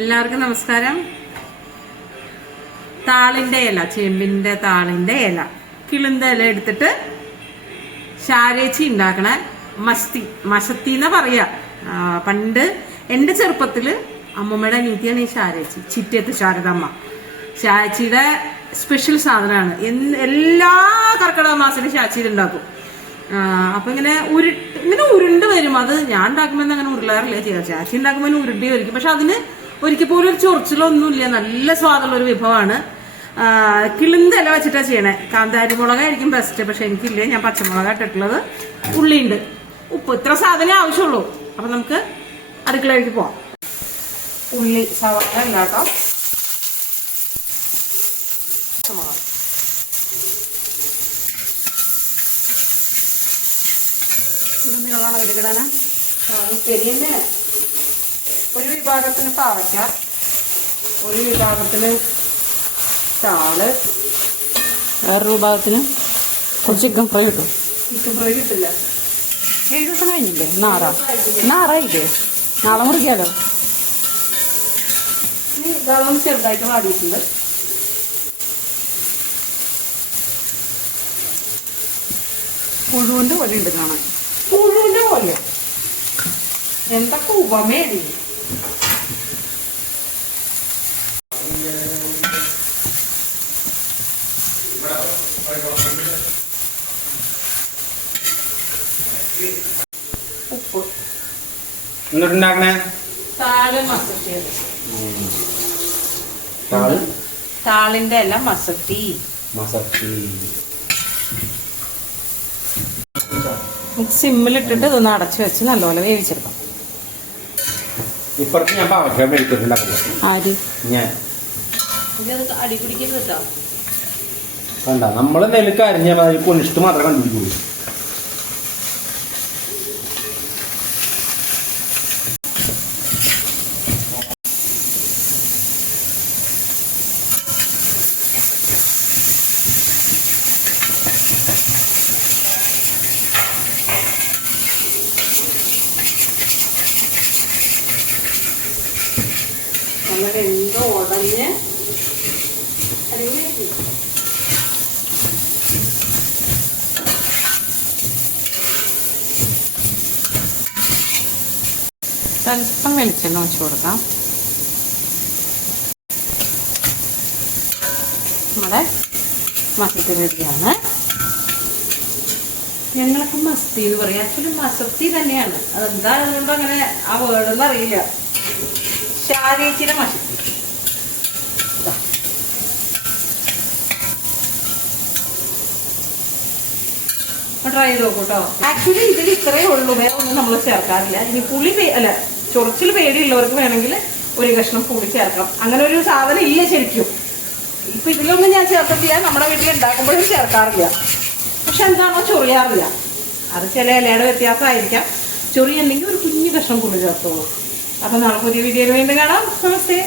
എല്ലാവർക്കും നമസ്കാരം. താളിൻ്റെ ഇല, ചേമ്പിൻ്റെ താളിൻ്റെ ഇല, കിളുന്ത ഇല എടുത്തിട്ട് ശാരേച്ചി ഉണ്ടാക്കണ മശത്തി എന്നാ പറയാ. പണ്ട് എൻ്റെ ചെറുപ്പത്തിൽ അമ്മമ്മയുടെ അനീതിയാണ് ഈ ശാരേച്ചി, ചിറ്റേത്ത് ശാരദമ്മ. ശാച്ചിയുടെ സ്പെഷ്യൽ സാധനമാണ്. എല്ലാ കർക്കിടക മാസത്തിലും ശാച്ചിയിൽ ഉണ്ടാക്കും. അപ്പൊ ഇങ്ങനെ ഉരുണ്ട് വരും. അത് ഞാൻ ഉണ്ടാക്കുമ്പോൾ അങ്ങനെ ഉരുളാറില്ല ചെയ്യുക. ചാച്ചി ഉണ്ടാക്കുമ്പോൾ ഉരുണ്ടി വരും. പക്ഷെ അതിന് ഒരിക്കൽ പോലും ഒരു ചൊറിച്ചിലൊന്നുമില്ല. നല്ല സ്വാദുള്ള ഒരു വിഭവമാണ്. കിളുന്ത ഇല വെച്ചിട്ടാണ് ചെയ്യണേ. കാന്താരി മുളകായിരിക്കും ബെസ്റ്റ്. പക്ഷെ എനിക്കില്ല, ഞാൻ പച്ചമുളക് ഇട്ടിട്ടുള്ളത്. ഉള്ളിയുണ്ട്, ഉപ്പ്, ഇത്ര സാധനം ആവശ്യമുള്ളൂ. അപ്പൊ നമുക്ക് അടുക്കളയിലേക്ക് പോവാം. ഉള്ളി സവാള ഉണ്ടാട്ടോ. പച്ചമുളക്, എടുക്കണ പെരിയന്നെ. ഒരു വിഭാഗത്തിന് പാവയ്ക്ക, ഒരു വിഭാഗത്തിന് ചാള്, വേറൊരു വിഭാഗത്തിന് ചിക്കൻ ഫ്രൈ കിട്ടും. ചിക്കൻ ഫ്രൈ കിട്ടില്ല. 7 ദിവസം കഴിഞ്ഞില്ലേ? നാറായില്ലേ? നാളെ മുറിക്കാലോ. ഇനി ഇതാളൊന്ന് ചെറുതായിട്ട് വാടിയിട്ടുണ്ട്. പുഴുവിന്റെ പോലെ ഉണ്ട് കാണാൻ. പുഴുവിന്റെ പോലെ എന്തൊക്കെ ഉപമേടി. ഉപ്പ്, എന്നിട്ടുണ്ടാക്കണേ താളിന്റെ എല്ലാം മസത്തി സിമ്മിലിട്ടിട്ട് ഇതൊന്ന് അടച്ചു വെച്ച് നല്ലപോലെ വേവിച്ചെടുക്കാം. ഇപ്പുറത്ത് ഞാൻ പാവയ്ക്ക മേടിച്ചിട്ടുണ്ടാക്കുന്നത്. ആര്? ഞാൻ. അടി പിടിക്കരുത്. കണ്ട, നമ്മള് നെല്ലിക്ക് അരിഞ്ഞ കൊനിഷ്ട് മാത്രമേ കണ്ടുപിടിക്കുള്ളൂ. എന്തോ ഉടഞ്ഞ് സ്വല്പം വെളിച്ചെണ്ണ ഒഴിച്ചു കൊടുക്കാം. നമ്മുടെ മസത്തി റെഡിയാണ്. ഞങ്ങളൊക്കെ മസ്തി എന്ന് പറയാം. ആക്ച്വലി മസത്തി തന്നെയാണ്. അതെന്താ അതുകൊണ്ട് അങ്ങനെ ആ വേർഡൊന്നും അറിയില്ല. ശാരേച്ചിയുടെ മസത്തി ട്രൈ ചെയ്ത് നോക്കൂ കേട്ടോ. ആക്ച്വലി ഇതിൽ ഇത്രയേ ഉള്ളൂ, വേറെ ഒന്നും നമ്മൾ ചേർക്കാറില്ല. ഇനി പുളി ചൊറിച്ചിൽ പേടിയുള്ളവർക്ക് വേണമെങ്കിൽ ഒരു കഷ്ണം പുളി ചേർക്കാം. അങ്ങനെ ഒരു സാധനം ഇല്ല ശരിക്കും. ഇപ്പൊ ഇതിലൊന്നും ഞാൻ ചേർത്തിട്ടില്ല, നമ്മുടെ വീട്ടിൽ ഉണ്ടാക്കുമ്പോഴും ചേർക്കാറില്ല. പക്ഷെ എന്താണോ ചൊറിയാറില്ല. അത് ചില ഇലയുടെ വ്യത്യാസമായിരിക്കാം. ചൊറിയുണ്ടെങ്കിൽ ഒരു കുഞ്ഞു കഷ്ണം പുളി ചേർത്തോളൂ. അപ്പൊ നാളെ പുതിയ വീഡിയോയിൽ വീണ്ടും കാണാം. നമസ്തേ.